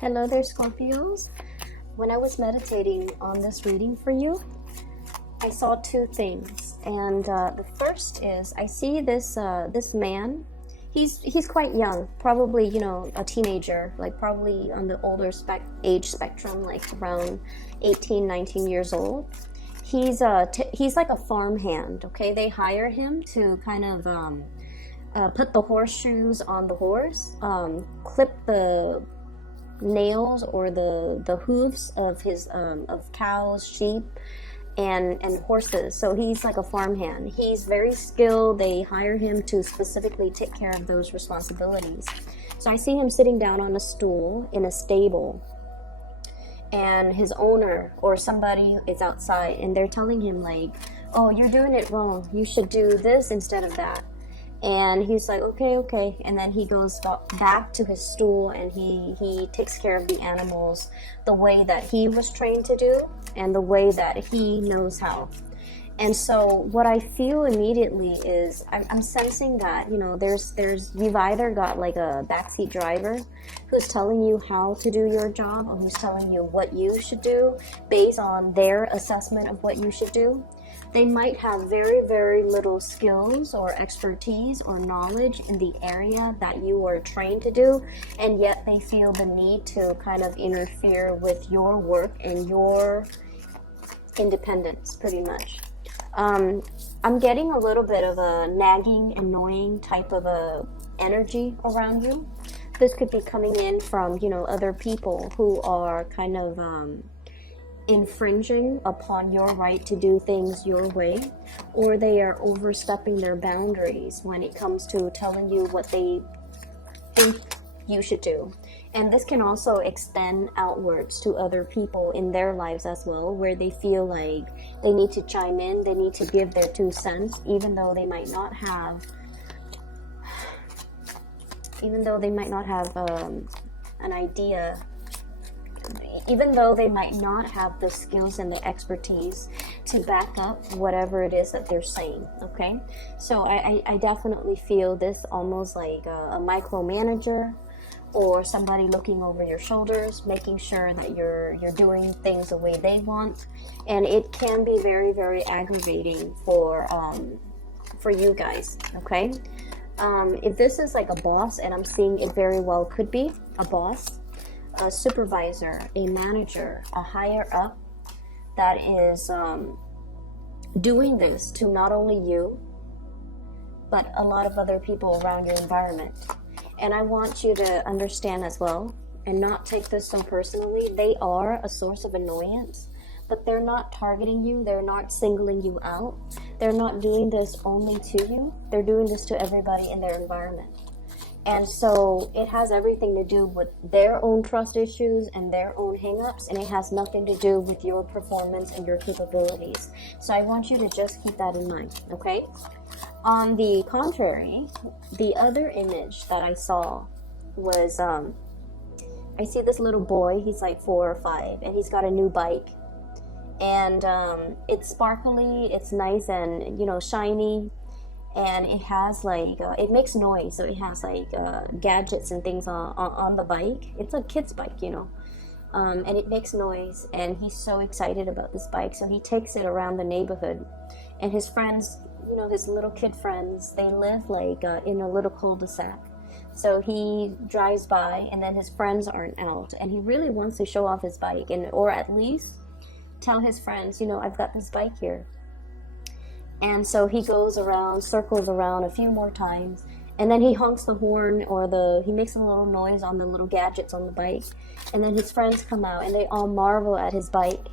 Hello there, Scorpios. When I was meditating on this reading for you, I saw two things, and the first is I see this man. He's quite young, probably a teenager, like probably on the older age spectrum, like around 18, 19 years old. He's like a farmhand. Okay, they hire him to kind of put the horseshoes on the horse, clip the nails or the hooves of his of cows, sheep, and horses. So he's like a farmhand. He's very skilled. They hire him to specifically take care of those responsibilities. So I see him sitting down on a stool in a stable, and his owner or somebody is outside, and they're telling him like, oh, you're doing it wrong, you should do this instead of that. And he's like, okay. And then he goes back to his stool, and he takes care of the animals the way that he was trained to do and the way that he knows how. And so what I feel immediately is I'm sensing that, you've either got like a backseat driver who's telling you how to do your job, or who's telling you what you should do based on their assessment of what you should do. They might have very, very little skills or expertise or knowledge in the area that you are trained to do, and yet they feel the need to kind of interfere with your work and your independence, pretty much. I'm getting a little bit of a nagging, annoying type of a energy around you. This could be coming in from, other people who are kind of infringing upon your right to do things your way, or they are overstepping their boundaries when it comes to telling you what they think you should do. And this can also extend outwards to other people in their lives as well, where they feel like they need to chime in, they need to give their 2 cents, even though they might not have an idea, even though they might not have the skills and the expertise to back up whatever it is that they're saying. Okay, so I definitely feel this almost like a micromanager, or somebody looking over your shoulders, making sure that you're doing things the way they want. And it can be very, very aggravating for you guys. Okay, if this is like a boss, and I'm seeing it very well could be a boss, a supervisor, a manager, a higher up that is doing this to not only you, but a lot of other people around your environment. And I want you to understand as well, and not take this so personally, they are a source of annoyance, but they're not targeting you, they're not singling you out, they're not doing this only to you, they're doing this to everybody in their environment. And so it has everything to do with their own trust issues and their own hang-ups, and it has nothing to do with your performance and your capabilities. So I want you to just keep that in mind, okay? On the contrary, the other image that I saw was, I see this little boy, he's like 4 or 5, and he's got a new bike. And it's sparkly, it's nice and, shiny. And it has like, it makes noise, so it has like gadgets and things on the bike. It's a kid's bike, and it makes noise, and he's so excited about this bike, so he takes it around the neighborhood. And his friends, his little kid friends, they live like in a little cul-de-sac. So he drives by, and then his friends aren't out, and he really wants to show off his bike, or at least tell his friends, I've got this bike here. And so he goes around, circles around a few more times, and then he honks the horn, or he makes a little noise on the little gadgets on the bike. And then his friends come out, and they all marvel at his bike.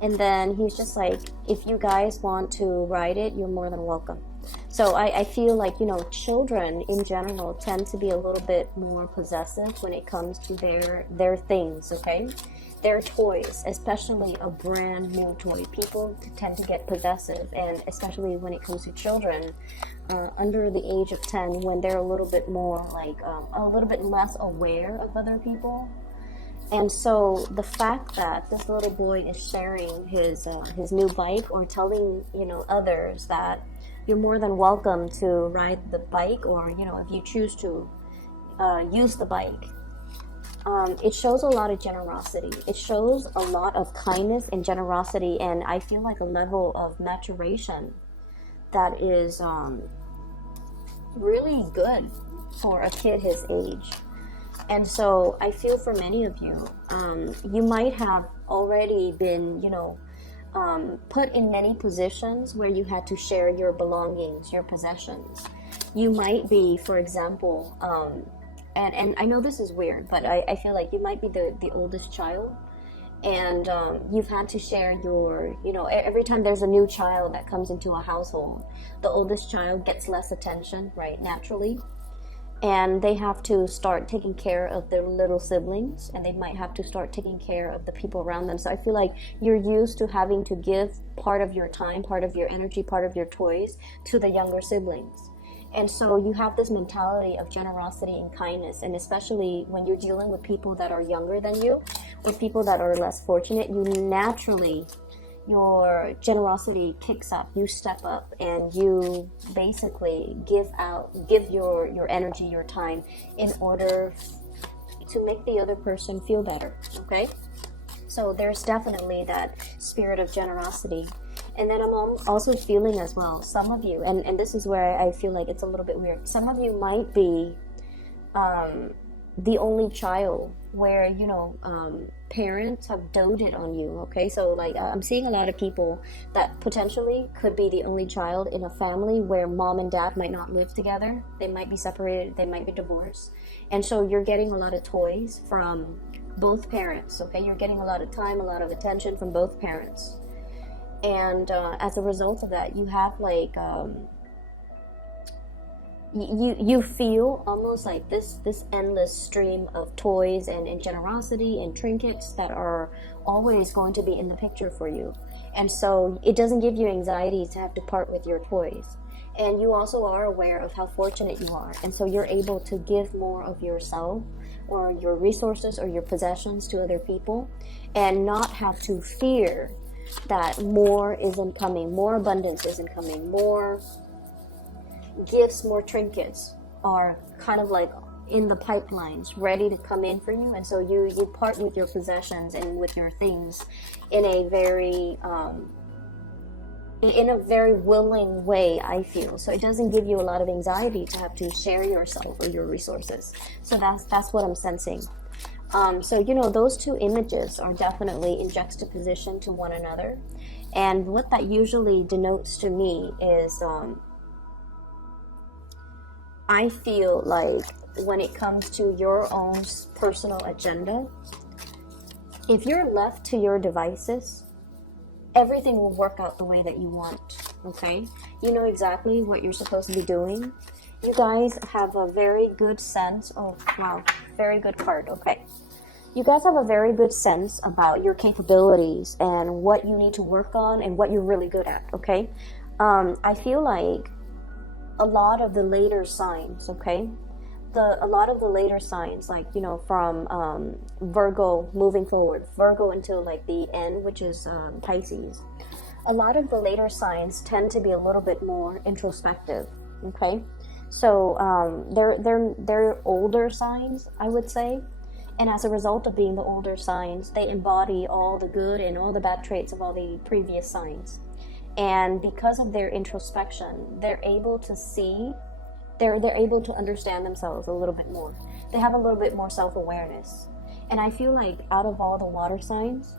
And then he's just like, if you guys want to ride it, you're more than welcome. So I feel like, children in general tend to be a little bit more possessive when it comes to their things, okay? Their toys, especially a brand new toy. People tend to get possessive, and especially when it comes to children under the age of 10, when they're a little bit more like, a little bit less aware of other people. And so the fact that this little boy is sharing his new bike, or telling, others that you're more than welcome to ride the bike, or, if you choose to use the bike, it shows a lot of generosity. It shows a lot of kindness and generosity, and I feel like a level of maturation that is really good for a kid his age. And so I feel for many of you, you might have already been, put in many positions where you had to share your belongings, your possessions. You might be, for example, and I know this is weird, but I feel like you might be the oldest child, and you've had to share your, every time there's a new child that comes into a household, the oldest child gets less attention, right, naturally. And they have to start taking care of their little siblings, and they might have to start taking care of the people around them. So I feel like you're used to having to give part of your time, part of your energy, part of your toys to the younger siblings. And so you have this mentality of generosity and kindness, and especially when you're dealing with people that are younger than you, with people that are less fortunate, you naturally, your generosity kicks up. You step up and you basically give your energy, your time, in order to make the other person feel better, okay? So there's definitely that spirit of generosity. And then I'm also feeling as well, some of you, and this is where I feel like it's a little bit weird, some of you might be the only child where, parents have doted on you, okay? So like I'm seeing a lot of people that potentially could be the only child in a family where mom and dad might not live together. They might be separated, they might be divorced. And so you're getting a lot of toys from both parents, okay? You're getting a lot of time, a lot of attention from both parents. And as a result of that, you have like you feel almost like this endless stream of toys and generosity and trinkets that are always going to be in the picture for you. And so it doesn't give you anxiety to have to part with your toys. And you also are aware of how fortunate you are. And so you're able to give more of yourself or your resources or your possessions to other people and not have to fear that more isn't coming, more abundance isn't coming, more gifts, more trinkets are kind of like in the pipelines ready to come in for you. And so you part with your possessions and with your things in a very willing way, I feel. So it doesn't give you a lot of anxiety to have to share yourself or your resources. So that's what I'm sensing. So those two images are definitely in juxtaposition to one another, and what that usually denotes to me is I feel like when it comes to your own personal agenda, if you're left to your devices, everything will work out the way that you want, okay? You know exactly what you're supposed to be doing. You guys have a very good sense. Oh, wow. Very good card, okay. You guys have a very good sense about your capabilities and what you need to work on and what you're really good at, okay? I feel like a lot of the later signs, okay? A lot of the later signs, like, from Virgo moving forward, Virgo until like the end, which is Pisces. A lot of the later signs tend to be a little bit more introspective, okay? So they're older signs, I would say. And as a result of being the older signs, they embody all the good and all the bad traits of all the previous signs. And because of their introspection, they're able to see, they're able to understand themselves a little bit more. They have a little bit more self-awareness. And I feel like out of all the water signs,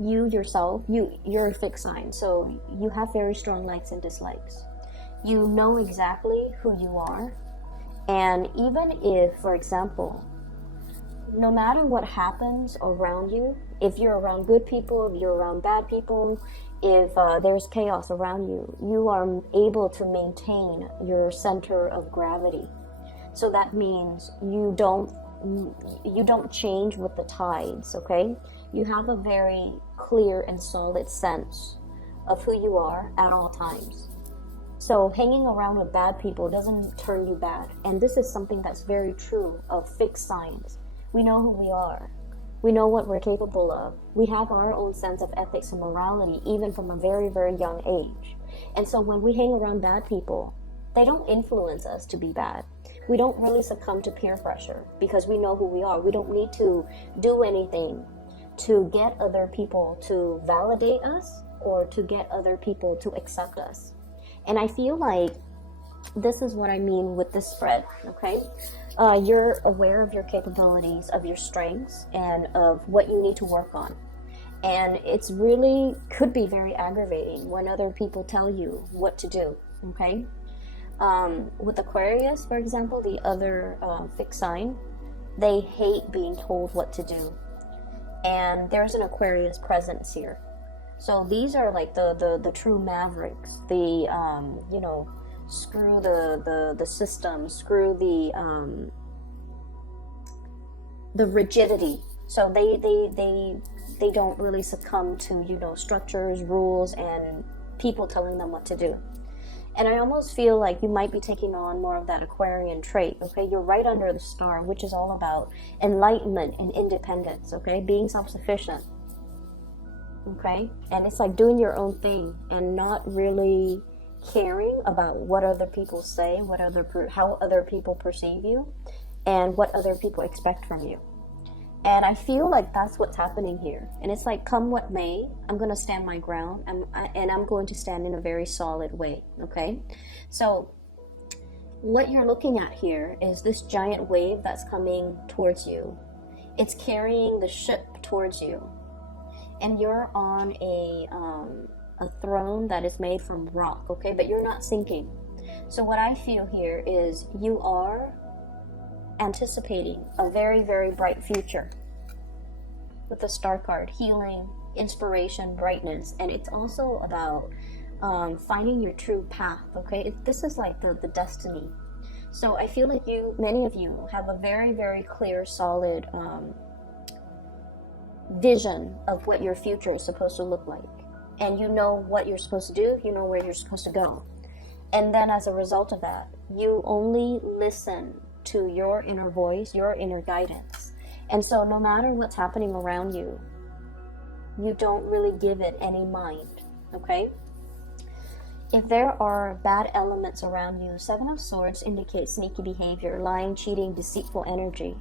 you yourself, you're a fixed sign. So you have very strong likes and dislikes. You know exactly who you are. And even if, for example, no matter what happens around you, if you're around good people, if you're around bad people, if there's chaos around you, you are able to maintain your center of gravity. So that means you don't change with the tides, okay? You have a very clear and solid sense of who you are at all times. So hanging around with bad people doesn't turn you bad. And this is something that's very true of fixed signs. We know who we are. We know what we're capable of. We have our own sense of ethics and morality, even from a very, very young age. And so when we hang around bad people, they don't influence us to be bad. we don't really succumb to peer pressure because we know who we are. We don't need to do anything to get other people to validate us or to get other people to accept us. And I feel like this is what I mean with this spread, okay? You're aware of your capabilities, of your strengths, and of what you need to work on. And it's really could be very aggravating when other people tell you what to do, okay? With Aquarius, for example, the other fixed sign, they hate being told what to do. And there's an Aquarius presence here. So these are like the true mavericks, the, you know, screw the system, screw the rigidity. So they don't really succumb to, you know, structures, rules, and people telling them what to do. And I almost feel like you might be taking on more of that Aquarian trait, okay? You're right under the star, which is all about enlightenment and independence, okay? Being self-sufficient, okay? And it's like doing your own thing and not really caring about what other people say, how other people perceive you, and what other people expect from you. And I feel like that's what's happening here. And it's like, come what may, I'm going to stand my ground, and I'm going to stand in a very solid way, okay? So what you're looking at here is this giant wave that's coming towards you. It's carrying the ship towards you. And you're on a throne that is made from rock, okay? But you're not sinking. So what I feel here is you are anticipating a very, very bright future with the star card, healing, inspiration, brightness. And it's also about finding your true path, okay? This is like the destiny. So I feel like many of you have a very, very clear, solid vision of what your future is supposed to look like. And you know what you're supposed to do, you know where you're supposed to go. And then as a result of that, you only listen to your inner voice, your inner guidance. And so no matter what's happening around you, you don't really give it any mind, okay? If there are bad elements around you, Seven of Swords indicates sneaky behavior, lying, cheating, deceitful energy.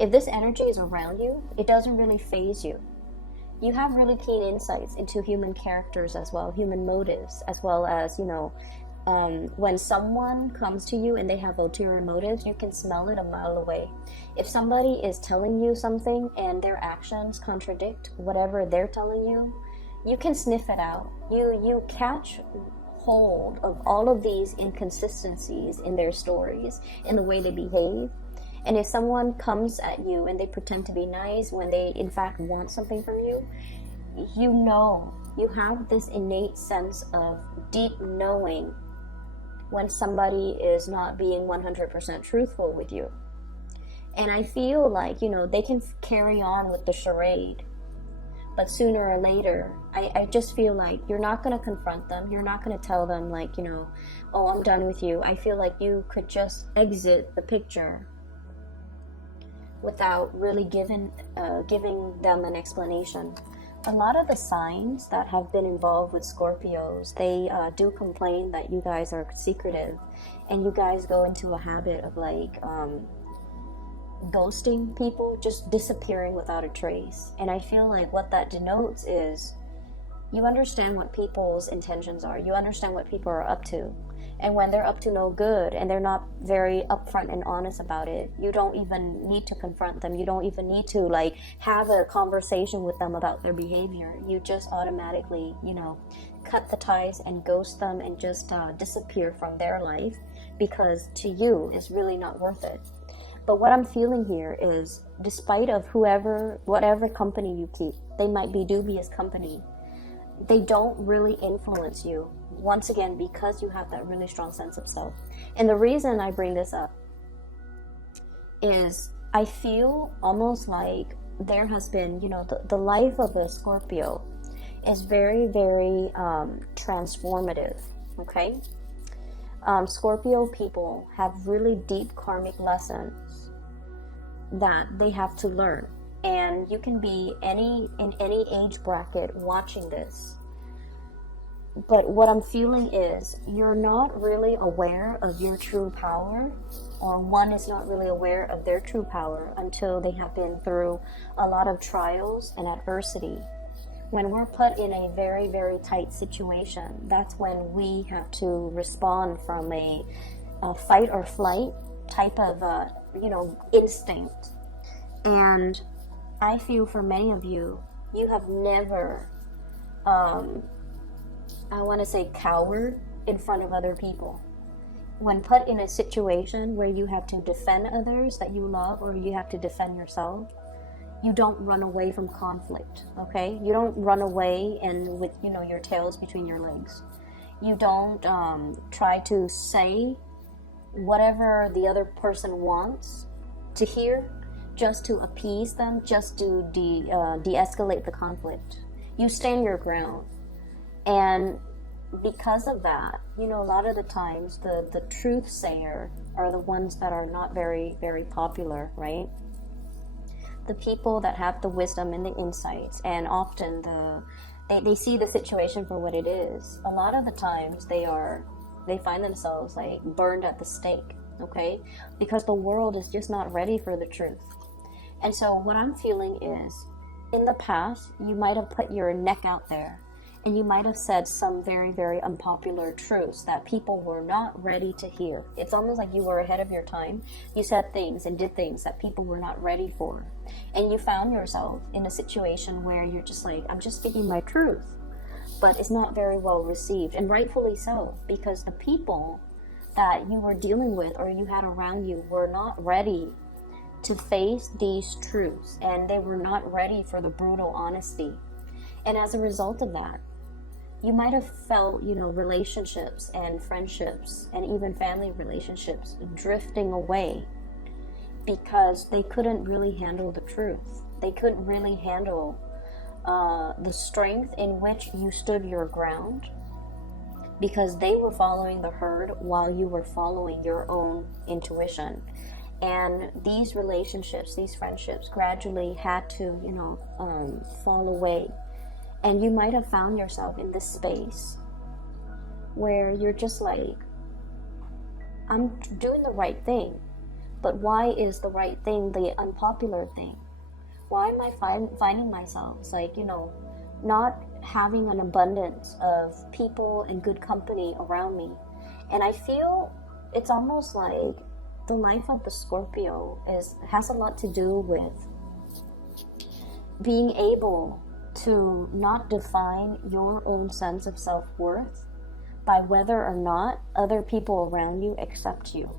If this energy is around you, it doesn't really faze you. You have really keen insights into human characters as well, human motives, as well as, you know, when someone comes to you and they have ulterior motives, you can smell it a mile away. If somebody is telling you something and their actions contradict whatever they're telling you, you can sniff it out. You catch hold of all of these inconsistencies in their stories, in the way they behave. And if someone comes at you and they pretend to be nice when they in fact want something from you, you know, you have this innate sense of deep knowing when somebody is not being 100% truthful with you. And I feel like, you know, they can carry on with the charade, but sooner or later, I just feel like you're not going to confront them. You're not going to tell them like, you know, oh, I'm done with you. I feel like you could just exit the picture without really giving them an explanation. A lot of the signs that have been involved with Scorpios, they do complain that you guys are secretive and you guys go into a habit of like ghosting people, just disappearing without a trace. And I feel like what that denotes is you understand what people's intentions are. You understand what people are up to. And when they're up to no good and they're not very upfront and honest about it, you don't even need to confront them. You don't even need to like have a conversation with them about their behavior. You just automatically, you know, cut the ties and ghost them and just disappear from their life, because to you it's really not worth it. But what I'm feeling here is, despite of whatever company you keep, they might be dubious company, they don't really influence you. Once again, because you have that really strong sense of self. And the reason I bring this up is I feel almost like there has been, you know, the life of a Scorpio is very, very transformative, okay? Scorpio people have really deep karmic lessons that they have to learn. And you can be in any age bracket watching this. But what I'm feeling is you're not really aware of your true power, or one is not really aware of their true power until they have been through a lot of trials and adversity. When we're put in a very, very tight situation, that's when we have to respond from a fight or flight type of, instinct. And I feel for many of you, you have never, I want to say, cowered in front of other people. When put in a situation where you have to defend others that you love, or you have to defend yourself, you don't run away from conflict, okay? You don't run away and with, your tails between your legs. You don't try to say whatever the other person wants to hear just to appease them, just to de-escalate the conflict. You stand your ground. And because of that, a lot of the times the truth sayer are the ones that are not very, very popular, right? The people that have the wisdom and the insights, and often they see the situation for what it is. A lot of the times they find themselves like burned at the stake, okay? Because the world is just not ready for the truth. And so what I'm feeling is, in the past, you might have put your neck out there, and you might have said some very, very unpopular truths that people were not ready to hear. It's almost like you were ahead of your time. You said things and did things that people were not ready for. And you found yourself in a situation where you're just like, I'm just speaking my truth. But it's not very well received, and rightfully so, because the people that you were dealing with or you had around you were not ready to face these truths, and they were not ready for the brutal honesty. And as a result of that, you might have felt, relationships and friendships and even family relationships drifting away because they couldn't really handle the truth. They couldn't really handle the strength in which you stood your ground, because they were following the herd while you were following your own intuition. And these relationships, these friendships gradually had to, fall away. And you might have found yourself in this space where you're just like, I'm doing the right thing, but why is the right thing the unpopular thing? Why am I finding myself like, not having an abundance of people and good company around me? And I feel it's almost like the life of the Scorpio has a lot to do with being able to not define your own sense of self-worth by whether or not other people around you accept you.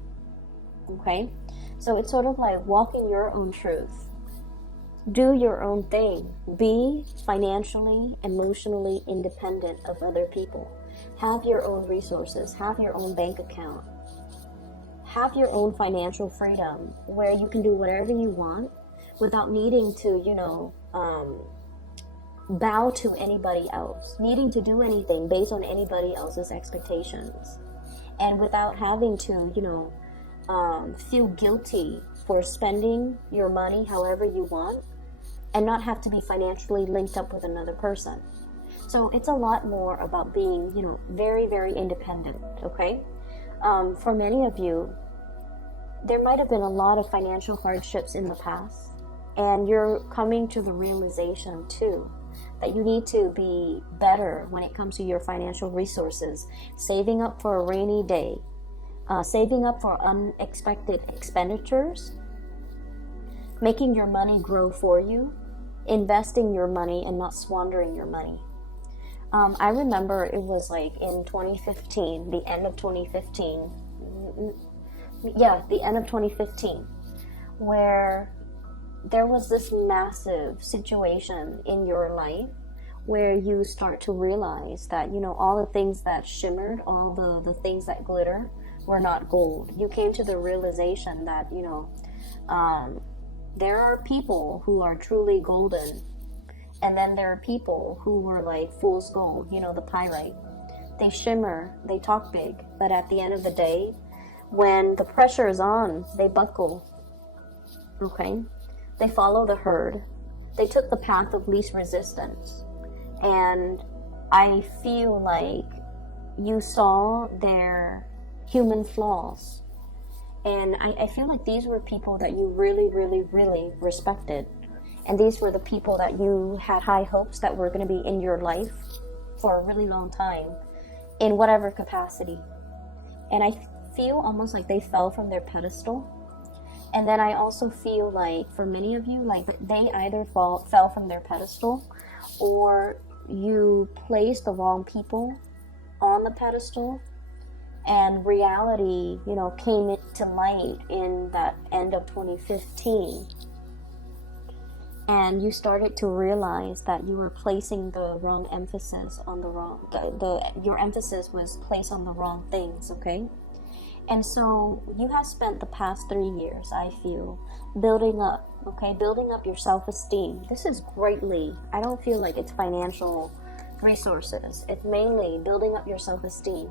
Okay? So it's sort of like walking your own truth. Do your own thing. Be financially, emotionally independent of other people. Have your own resources. Have your own bank account. Have your own financial freedom where you can do whatever you want without needing to, bow to anybody else, needing to do anything based on anybody else's expectations, and without having to, feel guilty for spending your money however you want and not have to be financially linked up with another person. So it's a lot more about being, very, very independent, okay? For many of you, there might have been a lot of financial hardships in the past, and you're coming to the realization too that you need to be better when it comes to your financial resources, saving up for a rainy day, saving up for unexpected expenditures, making your money grow for you, investing your money and not squandering your money. I remember it was like in 2015, the end of 2015, where there was this massive situation in your life where you start to realize that, all the things that shimmered, all the things that glitter were not gold. You came to the realization that, there are people who are truly golden, and then there are people who were like fool's gold, the pyrite. They shimmer, they talk big, but at the end of the day, when the pressure is on, they buckle, okay? They follow the herd. They took the path of least resistance. And I feel like you saw their human flaws. And I feel like these were people that you really, really, really respected. And these were the people that you had high hopes that were going to be in your life for a really long time, in whatever capacity. And I feel almost like they fell from their pedestal. And then I also feel like for many of you, like they either fell from their pedestal, or you placed the wrong people on the pedestal, and reality, came into light in that end of 2015. And you started to realize that you were placing the wrong emphasis on your emphasis was placed on the wrong things, okay? And so you have spent the past 3 years, I feel, building up your self-esteem. This is greatly, I don't feel like it's financial resources. It's mainly building up your self-esteem.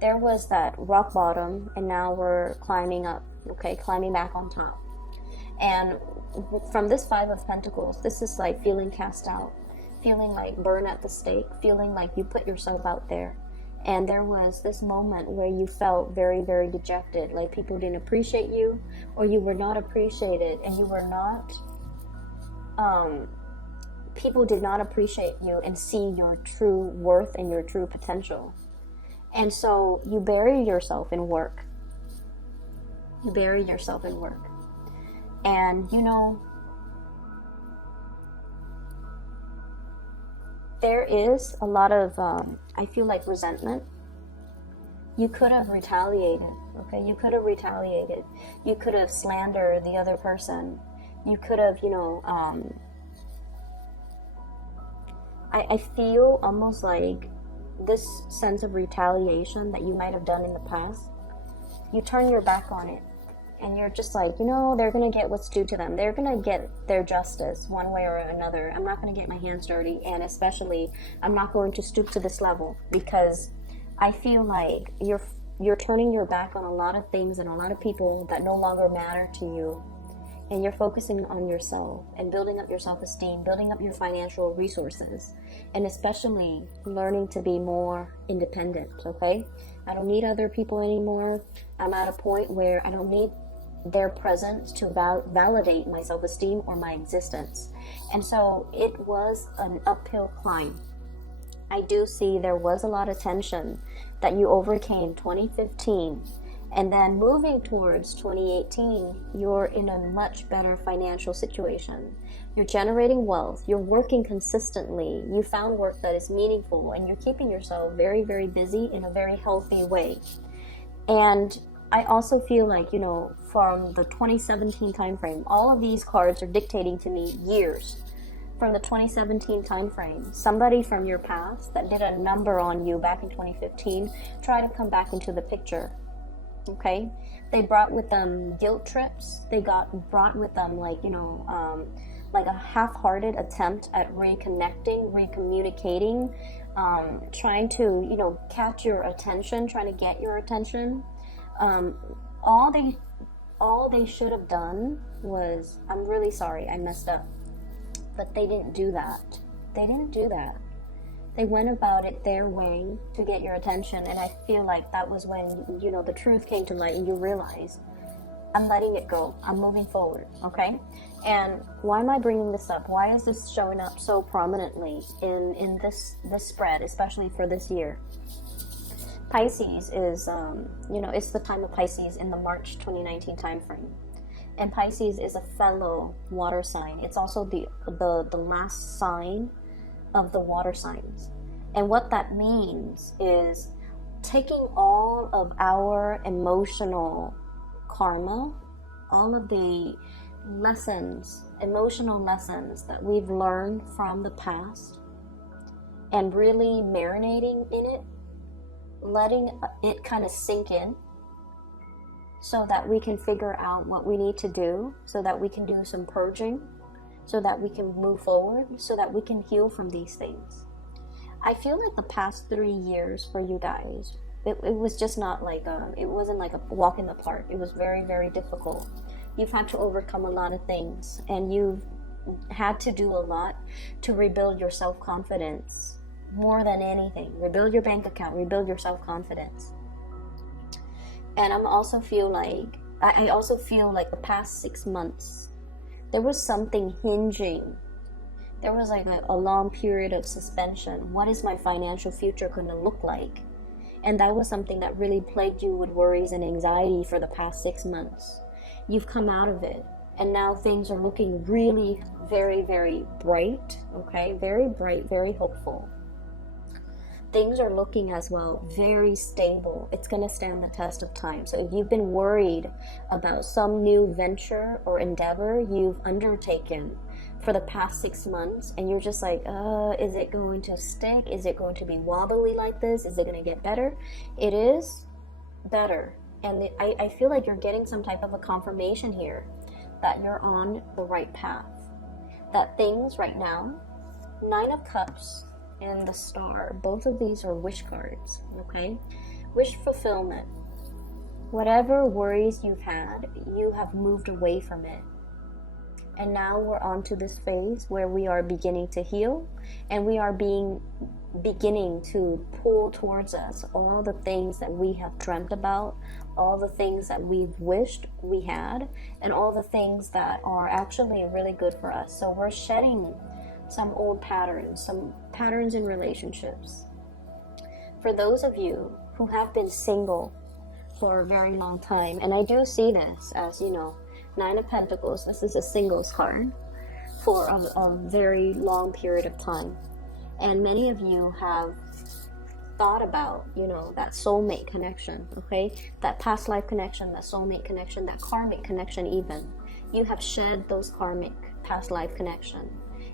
There was that rock bottom, and now we're climbing up, okay, climbing back on top. And from this Five of Pentacles, this is like feeling cast out, feeling like burned at the stake, feeling like you put yourself out there. And there was this moment where you felt very, very dejected, like people didn't appreciate you, or you were not appreciated, and you were not, people did not appreciate you and see your true worth and your true potential. And so you bury yourself in work. You bury yourself in work. And there is a lot of, I feel like, resentment. You could have retaliated, okay? You could have retaliated. You could have slandered the other person. You could have, I feel almost like this sense of retaliation that you might have done in the past, you turn your back on it. And you're just like, they're going to get what's due to them. They're going to get their justice one way or another. I'm not going to get my hands dirty. And especially, I'm not going to stoop to this level, because I feel like you're turning your back on a lot of things and a lot of people that no longer matter to you. And you're focusing on yourself and building up your self-esteem, building up your financial resources, and especially learning to be more independent, okay? I don't need other people anymore. I'm at a point where I don't need their presence to validate my self-esteem or my existence. And so it was an uphill climb. I do see there was a lot of tension that you overcame 2015. And then moving towards 2018, you're in a much better financial situation. You're generating wealth. You're working consistently. You found work that is meaningful, and you're keeping yourself very, very busy in a very healthy way. And I also feel like, from the 2017 timeframe, all of these cards are dictating to me years. From the 2017 timeframe, somebody from your past that did a number on you back in 2015 tried to come back into the picture. Okay, they brought with them guilt trips. They brought with them like a half-hearted attempt at reconnecting, recommunicating, trying to catch your attention, trying to get your attention. All they should have done was, I'm really sorry, I messed up, but they didn't do that. They didn't do that. They went about it their way to get your attention, and I feel like that was when, the truth came to light and you realized, I'm letting it go. I'm moving forward, okay? And why am I bringing this up? Why is this showing up so prominently in this spread, especially for this year? Pisces is, it's the time of Pisces in the March 2019 timeframe. And Pisces is a fellow water sign. It's also the last sign of the water signs. And what that means is taking all of our emotional karma, all of the emotional lessons that we've learned from the past, and really marinating in it, letting it kind of sink in, so that we can figure out what we need to do, so that we can do some purging, so that we can move forward, so that we can heal from these things. I feel like the past 3 years for you guys, it was just not like it wasn't like a walk in the park. It was very, very difficult. You've had to overcome a lot of things, and you've had to do a lot to rebuild your self-confidence. more than anything. Rebuild your bank account, rebuild your self-confidence. And I also feel like the past 6 months, there was something hinging. There was like a long period of suspension. What is my financial future going to look like? And that was something that really plagued you with worries and anxiety for the past 6 months. You've come out of it. And now things are looking really very, very bright. Okay? Very bright, very hopeful. Things are looking as well very stable. It's going to stand the test of time. So if you've been worried about some new venture or endeavor you've undertaken for the past 6 months, and you're just like, is it going to stick? Is it going to be wobbly like this? Is it going to get better? It is better. And I feel like you're getting some type of a confirmation here that you're on the right path. That things right now, 9 of Cups and the Star, both of these are wish cards, okay? Wish fulfillment. Whatever worries you've had, you have moved away from it. And now we're on to this phase where we are beginning to heal, and we are beginning to pull towards us all the things that we have dreamt about, all the things that we've wished we had, and all the things that are actually really good for us. So we're shedding some old patterns, some patterns in relationships. For those of you who have been single for a very long time, and I do see this as, 9 of Pentacles, this is a singles card for a very long period of time. And many of you have thought about, that soulmate connection, okay? That past life connection, that soulmate connection, that karmic connection even. You have shed those karmic past life connection.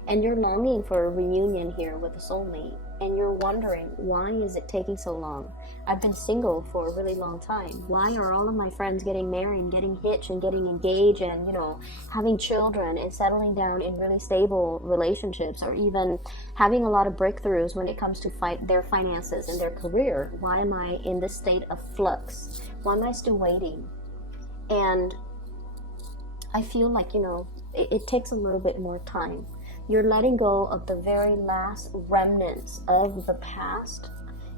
And you're longing for a reunion here with a soulmate. And you're wondering, why is it taking so long? I've been single for a really long time. Why are all of my friends getting married and getting hitched and getting engaged and, having children and settling down in really stable relationships, or even having a lot of breakthroughs when it comes to their finances and their career? Why am I in this state of flux? Why am I still waiting? And I feel like, it takes a little bit more time. You're letting go of the very last remnants of the past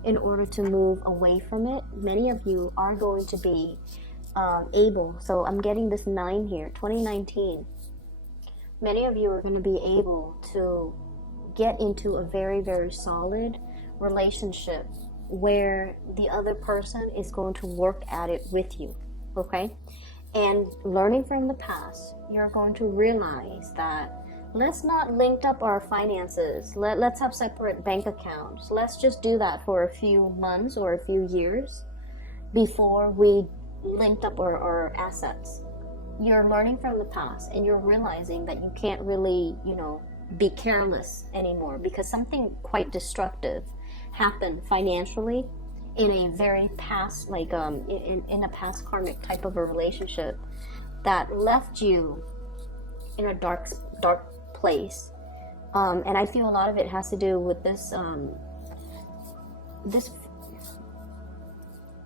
in order to move away from it. Many of you are going to be able, so I'm getting this 9 here, 2019. Many of you are going to be able to get into a very, very solid relationship where the other person is going to work at it with you, okay? And learning from the past, you're going to realize that let's not link up our finances. Let's have separate bank accounts. Let's just do that for a few months or a few years before we linked up our assets. You're learning from the past, and you're realizing that you can't really, be careless anymore, because something quite destructive happened financially in a very past, in a past karmic type of a relationship that left you in a dark place, and I feel a lot of it has to do with this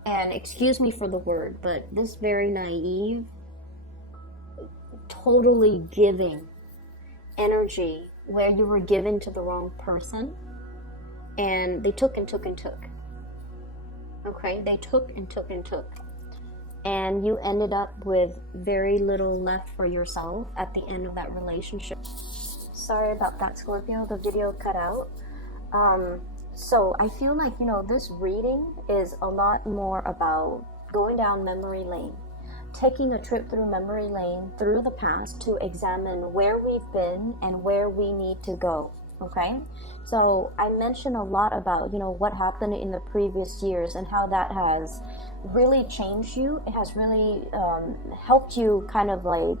and excuse me for the word, but this very naive, totally giving energy where you were given to the wrong person, and they took and took and took. Okay, they took and took and took. And you ended up with very little left for yourself at the end of that relationship. Sorry about that, Scorpio. The video cut out. So I feel like, this reading is a lot more about going down memory lane, taking a trip through memory lane, through the past, to examine where we've been and where we need to go. Okay, so I mentioned a lot about, what happened in the previous years and how that has really changed you. It has really helped you kind of like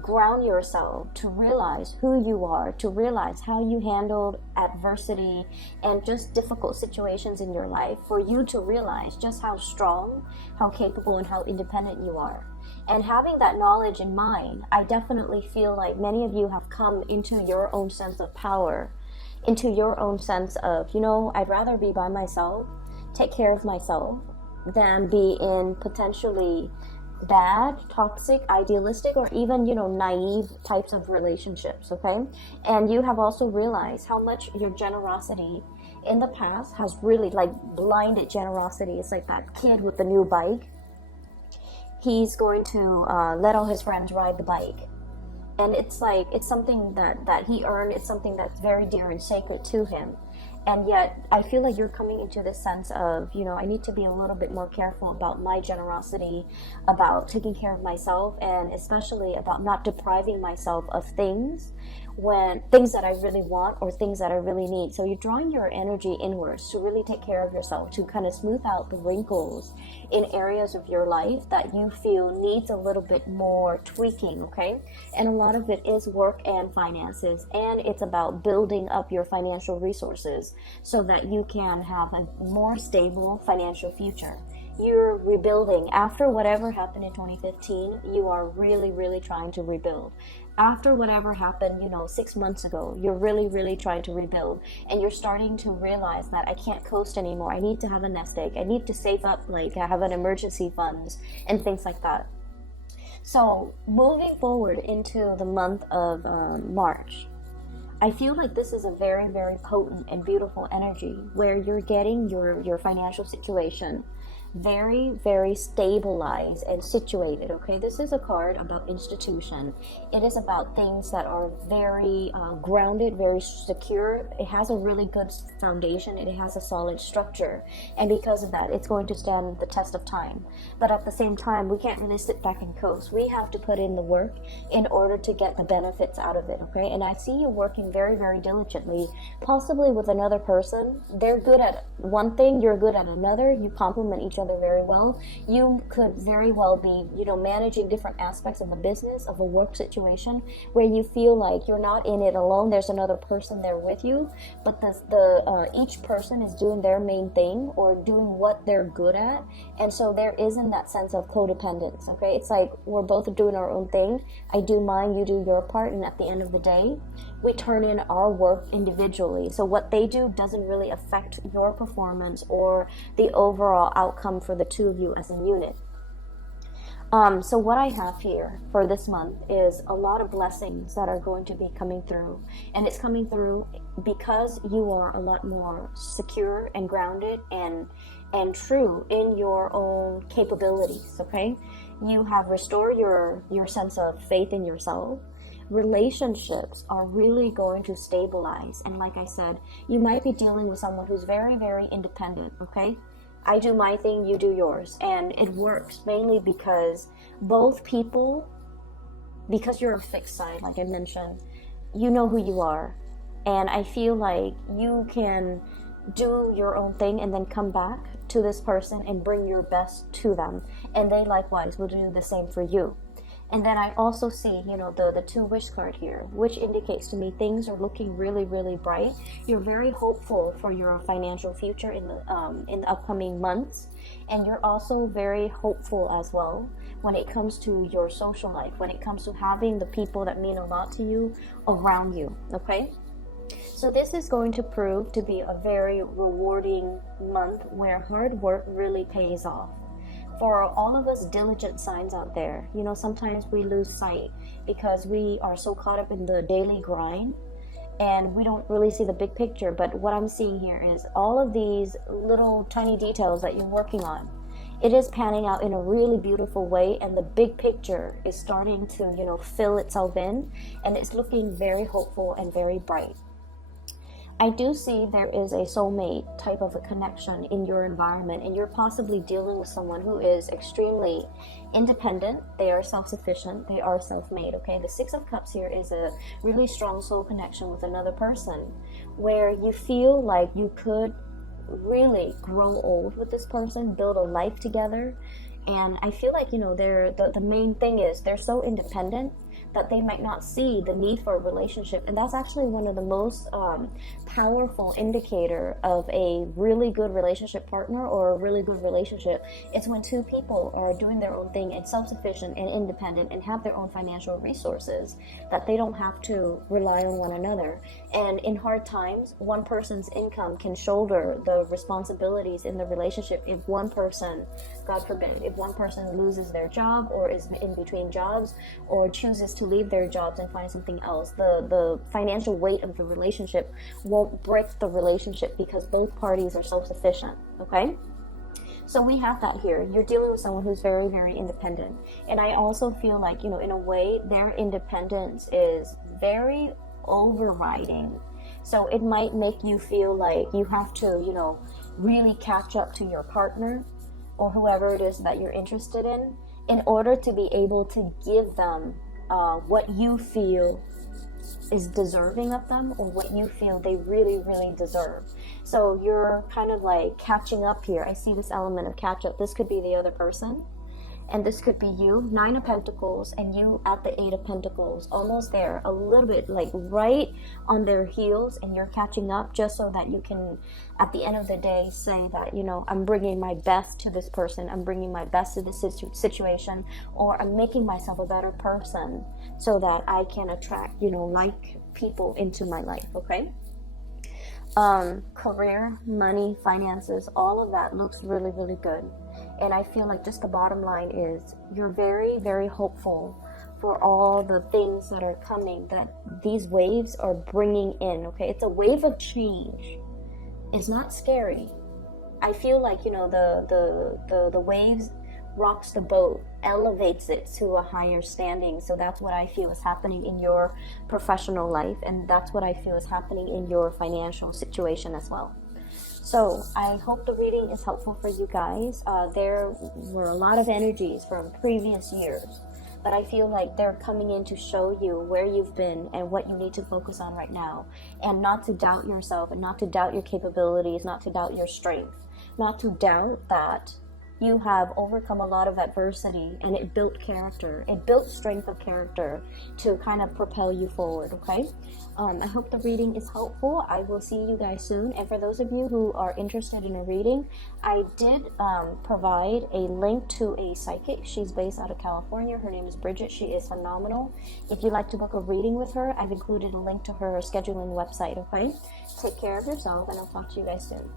ground yourself to realize who you are, to realize how you handled adversity and just difficult situations in your life, for you to realize just how strong, how capable, and how independent you are. And having that knowledge in mind, I definitely feel like many of you have come into your own sense of power, into your own sense of, I'd rather be by myself, take care of myself, than be in potentially bad, toxic, idealistic, or even, naive types of relationships, okay? And you have also realized how much your generosity in the past has really like blinded generosity. It's like that kid with the new bike. He's going to let all his friends ride the bike. And it's like, it's something that he earned. It's something that's very dear and sacred to him. And yet, I feel like you're coming into this sense of, I need to be a little bit more careful about my generosity, about taking care of myself, and especially about not depriving myself of things that I really want or things that I really need. So you're drawing your energy inwards to really take care of yourself, to kind of smooth out the wrinkles in areas of your life that you feel needs a little bit more tweaking, okay? And a lot of it is work and finances, and it's about building up your financial resources so that you can have a more stable financial future. You're rebuilding. After whatever happened in 2015, you are really, really trying to rebuild. After whatever happened, 6 months ago, you're really, really trying to rebuild. And you're starting to realize that I can't coast anymore. I need to have a nest egg. I need to save up, like have an emergency funds and things like that. So moving forward into the month of March, I feel like this is a very, very potent and beautiful energy where you're getting your financial situation very, very stabilized and situated, okay? This is a card about institution. It is about things that are very grounded, very secure. It has a really good foundation. It has a solid structure. And because of that, it's going to stand the test of time. But at the same time, we can't really sit back and coast. We have to put in the work in order to get the benefits out of it, okay? And I see you working very, very diligently, possibly with another person. They're good at one thing, you're good at another. You complement each other very well. You could very well be, managing different aspects of the business, of a work situation, where you feel like you're not in it alone. There's another person there with you, but each person is doing their main thing or doing what they're good at, and so there isn't that sense of codependence. Okay, it's like we're both doing our own thing. I do mine, you do your part, and at the end of the day, we turn in our work individually. So what they do doesn't really affect your performance or the overall outcome for the two of you as a unit. So what I have here for this month is a lot of blessings that are going to be coming through. And it's coming through because you are a lot more secure and grounded and true in your own capabilities, okay? You have restored your sense of faith in yourself. Relationships are really going to stabilize. And like I said, you might be dealing with someone who's very, very independent, okay? I do my thing, you do yours. And it works mainly because both people, because you're a fixed sign, like I mentioned, you know who you are. And I feel like you can do your own thing and then come back to this person and bring your best to them. And they likewise will do the same for you. And then I also see, the two wish card here, which indicates to me things are looking really, really bright. You're very hopeful for your financial future in the upcoming months. And you're also very hopeful as well when it comes to your social life, when it comes to having the people that mean a lot to you around you, okay? So this is going to prove to be a very rewarding month where hard work really pays off. For all of us diligent signs out there, sometimes we lose sight because we are so caught up in the daily grind and we don't really see the big picture. But what I'm seeing here is all of these little tiny details that you're working on. It is panning out in a really beautiful way, and the big picture is starting to, fill itself in, and it's looking very hopeful and very bright. I do see there is a soulmate type of a connection in your environment, and you're possibly dealing with someone who is extremely independent. They are self-sufficient. They are self-made, okay? The Six of Cups here is a really strong soul connection with another person where you feel like you could really grow old with this person, build a life together. And I feel like, the main thing is they're so independent that they might not see the need for a relationship. And that's actually one of the most powerful indicator of a really good relationship partner or a really good relationship. It's when two people are doing their own thing and self-sufficient and independent and have their own financial resources, that they don't have to rely on one another. And in hard times, one person's income can shoulder the responsibilities in the relationship. If one person, God forbid, if one person loses their job or is in between jobs or chooses to leave their jobs and find something else, the financial weight of the relationship won't break the relationship because both parties are self-sufficient. Okay, so we have that here. You're dealing with someone who's very, very independent, and I also feel like, you know, in a way their independence is very overriding. So it might make you feel like you have to, you know, really catch up to your partner or whoever it is that you're interested in order to be able to give them what you feel is deserving of them, or what you feel they really, really deserve. So you're kind of like catching up here. I see this element of catch up. This could be the other person, and this could be you, 9 of Pentacles, and you at the 8 of Pentacles, almost there, a little bit like right on their heels, and you're catching up just so that you can, at the end of the day, say that, you know, I'm bringing my best to this person, I'm bringing my best to this situation, or I'm making myself a better person so that I can attract, you know, like people into my life. Okay. Career, money, finances, all of that looks really, really good. And I feel like just the bottom line is you're very, very hopeful for all the things that are coming, that these waves are bringing in. Okay, it's a wave of change. It's not scary. I feel like, you know, the waves rocks the boat, elevates it to a higher standing. So that's what I feel is happening in your professional life, and that's what I feel is happening in your financial situation as well. So I hope the reading is helpful for you guys. There were a lot of energies from previous years, but I feel like they're coming in to show you where you've been and what you need to focus on right now, and not to doubt yourself, and not to doubt your capabilities, not to doubt your strength, not to doubt that you have overcome a lot of adversity, and it built character. It built strength of character to kind of propel you forward, okay? I hope the reading is helpful. I will see you guys soon. And for those of you who are interested in a reading, I did provide a link to a psychic. She's based out of California. Her name is Bridget. She is phenomenal. If you'd like to book a reading with her, I've included a link to her scheduling website, okay? Take care of yourself, and I'll talk to you guys soon.